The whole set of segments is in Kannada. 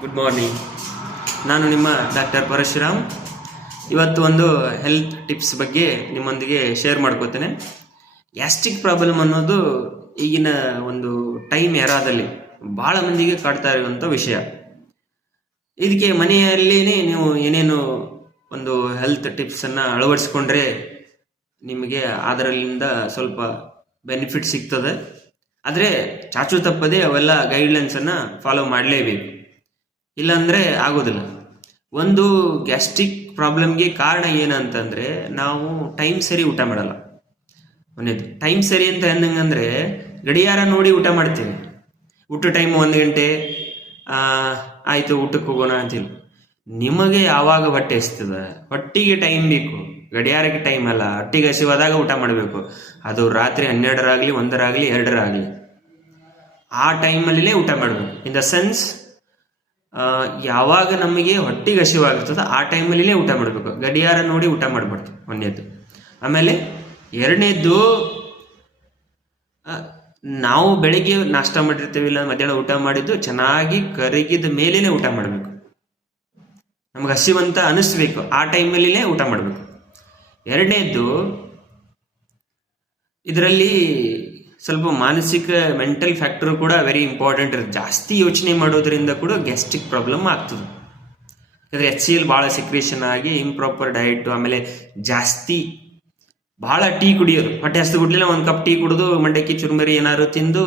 Good morning. ನಾನು ನಿಮ್ಮ ಡಾಕ್ಟರ್ ಪರಶುರಾಮ್. ಇವತ್ತು ಒಂದು ಹೆಲ್ತ್ ಟಿಪ್ಸ್ ಬಗ್ಗೆ ನಿಮ್ಮೊಂದಿಗೆ ಶೇರ್ ಮಾಡ್ಕೋತೇನೆ. ಗ್ಯಾಸ್ಟ್ರಿಕ್ ಪ್ರಾಬ್ಲಮ್ ಅನ್ನೋದು ಈಗಿನ ಒಂದು ಟೈಮ್ ಎರಾದಲ್ಲಿ ಭಾಳ ಮಂದಿಗೆ ಕಾಡ್ತಾ ಇರುವಂಥ ವಿಷಯ. ಇದಕ್ಕೆ ಮನೆಯಲ್ಲಿನೇ ನೀವು ಏನೇನು ಒಂದು ಹೆಲ್ತ್ ಟಿಪ್ಸನ್ನು ಅಳವಡಿಸ್ಕೊಂಡ್ರೆ ನಿಮಗೆ ಅದರಲ್ಲಿಂದ ಸ್ವಲ್ಪ ಬೆನಿಫಿಟ್ ಸಿಗ್ತದೆ. ಆದರೆ ಚಾಚು ತಪ್ಪದೆ ಅವೆಲ್ಲ ಗೈಡ್ಲೈನ್ಸನ್ನು ಫಾಲೋ ಮಾಡಲೇಬೇಕು, ಇಲ್ಲಾಂದರೆ ಆಗೋದಿಲ್ಲ. ಒಂದು ಗ್ಯಾಸ್ಟ್ರಿಕ್ ಪ್ರಾಬ್ಲಮ್ಗೆ ಕಾರಣ ಏನಂತಂದರೆ ನಾವು ಟೈಮ್ ಸರಿ ಊಟ ಮಾಡಲ್ಲ. ಒಂದೇದು ಟೈಮ್ ಸರಿ ಅಂತ ಏನಂದರೆ ಗಡಿಯಾರ ನೋಡಿ ಊಟ ಮಾಡ್ತೀವಿ. ಊಟ ಟೈಮ್ 1 ಗಂಟೆ ಆಯಿತು ಊಟಕ್ಕೆ ಹೋಗೋಣ ಅಂತಿಲ್ಲ. ನಿಮಗೆ ಯಾವಾಗ ಹೊಟ್ಟೆ ಹಸ್ತದ, ಹೊಟ್ಟಿಗೆ ಟೈಮ್ ಬೇಕು, ಗಡಿಯಾರಕ್ಕೆ ಟೈಮ್ ಅಲ್ಲ. ಹೊಟ್ಟಿಗೆ ಹಸಿವಾದಾಗ ಊಟ ಮಾಡಬೇಕು. ಅದು ರಾತ್ರಿ 12ರಾಗಲಿ 1ರಾಗಲಿ 2ರಾಗಲಿ ಆ ಟೈಮಲ್ಲೇ ಊಟ ಮಾಡಬೇಕು. ಇನ್ ದ ಸೆನ್ಸ್ ಯಾವಾಗ ನಮಗೆ ಹೊಟ್ಟಿಗೆ ಹಸಿವಾಗ್ತದೆ ಆ ಟೈಮಲ್ಲೇ ಊಟ ಮಾಡಬೇಕು. ಗಡಿಯಾರ ನೋಡಿ ಊಟ ಮಾಡಬಾರ್ದು, ಒಂದನೇದು. ಆಮೇಲೆ ಎರಡನೇದ್ದು, ನಾವು ಬೆಳಿಗ್ಗೆ ನಾಷ್ಟ ಮಾಡಿರ್ತೀವಿ, ಇಲ್ಲ ಮಧ್ಯಾಹ್ನ ಊಟ ಮಾಡಿದ್ದು ಚೆನ್ನಾಗಿ ಕರಗಿದ ಮೇಲೇ ಊಟ ಮಾಡಬೇಕು. ನಮ್ಗೆ ಹಸಿವಂತ ಅನಿಸ್ಬೇಕು, ಆ ಟೈಮಲ್ಲೇ ಊಟ ಮಾಡಬೇಕು. ಎರಡನೇದ್ದು, ಇದರಲ್ಲಿ ಸ್ವಲ್ಪ ಮಾನಸಿಕ ಮೆಂಟಲ್ ಫ್ಯಾಕ್ಟರ್ ಕೂಡ ವೆರಿ ಇಂಪಾರ್ಟೆಂಟ್ ಇರುತ್ತೆ. ಜಾಸ್ತಿ ಯೋಚನೆ ಮಾಡೋದ್ರಿಂದ ಕೂಡ ಗ್ಯಾಸ್ಟ್ರಿಕ್ ಪ್ರಾಬ್ಲಮ್ ಆಗ್ತದೆ. ಯಾಕಂದರೆ HCl ಭಾಳ ಸಿಕ್ರೇಷನ್ ಆಗಿ ಇಂಪ್ರಾಪರ್ ಡಯಟ್, ಆಮೇಲೆ ಜಾಸ್ತಿ ಭಾಳ ಟೀ ಕುಡಿಯೋದು. ಹೊಟ್ಟೆ ಹಸ್ತು ಬಿಡ್ಲಿಲ್ಲ, 1 ಕಪ್ ಟೀ ಕುಡಿದು ಮಂಡಕ್ಕಿ ಚುರುಮರಿ ಏನಾದ್ರು ತಿಂದು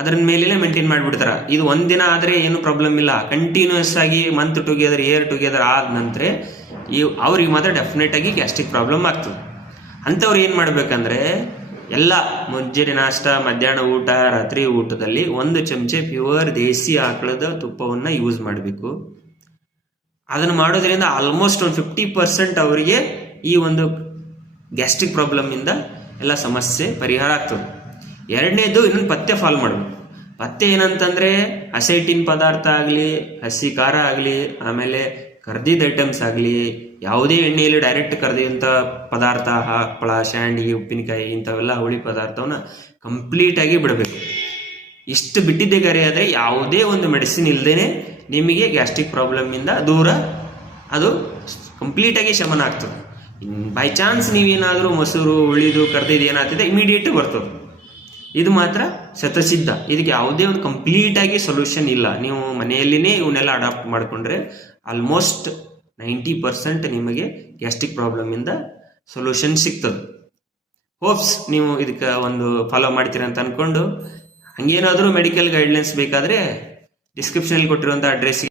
ಅದರ ಮೇಲೇ ಮೇಂಟೈನ್ ಮಾಡಿಬಿಡ್ತಾರೆ. ಇದು ಒಂದಿನ ಆದರೆ ಏನು ಪ್ರಾಬ್ಲಮ್ ಇಲ್ಲ. ಕಂಟಿನ್ಯೂಸ್ ಆಗಿ ಮಂತ್ ಟುಗೆದರ್, ಇಯರ್ ಟುಗೆದರ್ ಆದ ನಂತರ ಅವ್ರಿಗೆ ಮಾತ್ರ ಡೆಫಿನೆಟ್ ಆಗಿ ಗ್ಯಾಸ್ಟ್ರಿಕ್ ಪ್ರಾಬ್ಲಮ್ ಆಗ್ತದೆ. ಅಂಥವ್ರು ಏನು ಮಾಡ್ಬೇಕಂದ್ರೆ ಎಲ್ಲ ಮುಂಜಾನೆ ನಾಷ್ಟ, ಮಧ್ಯಾಹ್ನ ಊಟ, ರಾತ್ರಿ ಊಟದಲ್ಲಿ 1 ಚಮಚೆ ಪ್ಯೂರ್ ದೇಸಿ ಆಕಳದ ತುಪ್ಪವನ್ನು ಯೂಸ್ ಮಾಡಬೇಕು. ಅದನ್ನು ಮಾಡೋದ್ರಿಂದ ಆಲ್ಮೋಸ್ಟ್ ಒಂದು 50% ಅವರಿಗೆ ಈ ಒಂದು ಗ್ಯಾಸ್ಟ್ರಿಕ್ ಪ್ರಾಬ್ಲಮ್ಮಿಂದ ಎಲ್ಲ ಸಮಸ್ಯೆ ಪರಿಹಾರ ಆಗ್ತದೆ. ಎರಡನೇದು, ಇನ್ನೊಂದು ಪಥ್ಯ ಫಾಲೋ ಮಾಡಬೇಕು. ಪಥ್ಯ ಏನಂತಂದರೆ ಅಸೈಟಿನ್ ಪದಾರ್ಥ ಆಗಲಿ, ಹಸಿ ಖಾರ ಆಗಲಿ, ಆಮೇಲೆ ಕರ್ದಿದ್ದ ಐಟಮ್ಸ್ ಆಗಲಿ, ಯಾವುದೇ ಎಣ್ಣೆಯಲ್ಲಿ ಡೈರೆಕ್ಟ್ ಕರ್ದಿದಂಥ ಪದಾರ್ಥ, ಹಪ್ಪಳ, ಶಾಂಡಿಗೆ, ಉಪ್ಪಿನಕಾಯಿ, ಇಂಥವೆಲ್ಲ ಹುಳಿ ಪದಾರ್ಥವನ್ನು ಕಂಪ್ಲೀಟಾಗಿ ಬಿಡಬೇಕು. ಇಷ್ಟು ಬಿಟ್ಟಿದ್ದೇ ಕರೆ ಆದರೆ ಯಾವುದೇ ಒಂದು ಮೆಡಿಸಿನ್ ಇಲ್ಲದೇ ನಿಮಗೆ ಗ್ಯಾಸ್ಟ್ರಿಕ್ ಪ್ರಾಬ್ಲಮ್ಮಿಂದ ದೂರ ಅದು ಕಂಪ್ಲೀಟಾಗಿ ಶಮನ ಆಗ್ತದೆ. ಬೈ ಚಾನ್ಸ್ ನೀವೇನಾದರೂ ಮೊಸರು, ಉಳಿದು, ಕರ್ದಿದ್ದು ಏನಾಗ್ತದೆ ಇಮಿಡಿಯೇಟ್ ಬರ್ತದೆ. ಇದು ಮಾತ್ರ ಶತಸಿದ್ಧ. ಇದಕ್ಕೆ ಯಾವುದೇ ಒಂದು ಕಂಪ್ಲೀಟಾಗಿ ಸೊಲ್ಯೂಷನ್ ಇಲ್ಲ. ನೀವು ಮನೆಯಲ್ಲಿನೇ ಇವನ್ನೆಲ್ಲ ಅಡಾಪ್ಟ್ ಮಾಡಿಕೊಂಡ್ರೆ ಆಲ್ಮೋಸ್ಟ್ 90% ನಿಮಗೆ ಗ್ಯಾಸ್ಟ್ರಿಕ್ ಪ್ರಾಬ್ಲಮ್ಮಿಂದ ಸೊಲ್ಯೂಷನ್ ಸಿಗ್ತದೆ. ಹೋಪ್ಸ್ ನೀವು ಇದಕ್ಕೆ ಒಂದು ಫಾಲೋ ಮಾಡ್ತೀರ ಅಂತ ಅಂದ್ಕೊಂಡು, ಹಂಗೇನಾದರೂ ಮೆಡಿಕಲ್ ಗೈಡ್ಲೈನ್ಸ್ ಬೇಕಾದರೆ ಡಿಸ್ಕ್ರಿಪ್ಷನಲ್ಲಿ ಕೊಟ್ಟಿರುವಂಥ ಅಡ್ರೆಸ್ಗೆ